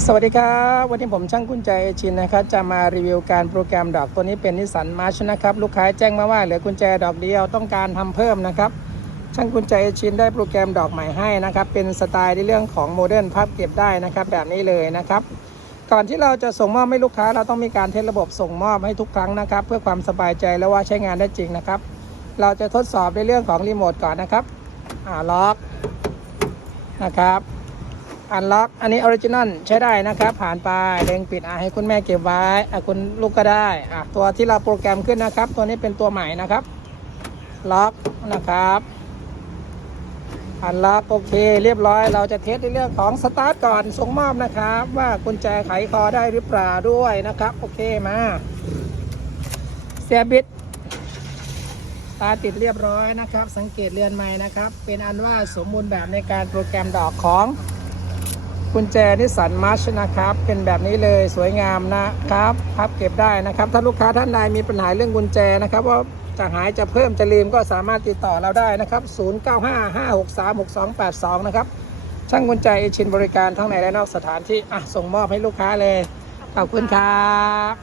สวัสดีครับ วันนี้ผมช่างกุญแจเอชินนะครับ จะมารีวิวการโปรแกรมดอกตัวนี้เป็นนิสสันมาร์ชนะครับ ลูกค้าแจ้งมาว่าเหลือกุญแจดอกเดียวต้องการทำเพิ่มนะครับ ช่างกุญแจเอชินได้โปรแกรมดอกใหม่ให้นะครับ เป็นสไตล์ในเรื่องของโมเดิร์นพับเก็บได้นะครับ แบบนี้เลยนะครับ ก่อนที่เราจะส่งมอบให้ลูกค้าเราต้องมีการเทสระบบส่งมอบให้ทุกครั้งนะครับ เพื่อความสบายใจและว่าใช้งานได้จริงนะครับ เราจะทดสอบในเรื่องของรีโมทก่อนนะครับอ่าล็อกนะครับ อันล็อก อันนี้ออริจินอลใช้ได้นะครับ ผ่านไปเด้งปิดอะให้คุณแม่เก็บไว้อะคุณลูกก็ได้อะตัวที่เราโปรแกรมขึ้นนะครับ ตัวนี้เป็นตัวใหม่นะครับ ล็อกนะครับ อันล็อกโอเคเรียบร้อย เราจะเทสในเรื่องของสตาร์ทก่อนส่งมอบนะครับ ว่ากุญแจไขคอได้หรือเปล่าด้วยนะครับ โอเคมาเสียบิดตาติดเรียบร้อยนะครับ สังเกตเรือนไม้นะครับ เป็นอันว่าสมบูรณ์แบบในการโปรแกรมดอกของ กุญแจนิสสันมาชนะครับ เป็นแบบนี้เลยสวยงามนะครับพับเก็บได้นะครับ ถ้าลูกค้าท่านใดมีปัญหาเรื่องกุญแจนะครับว่าจะหายจะเพิ่มจะลืมก็สามารถติดต่อเราได้นะครับ 0955636282 นะครับ ช่างกุญแจเอชินบริการทั้งในและนอกสถานที่อะส่งมอบให้ลูกค้าเลย ขอบคุณครับ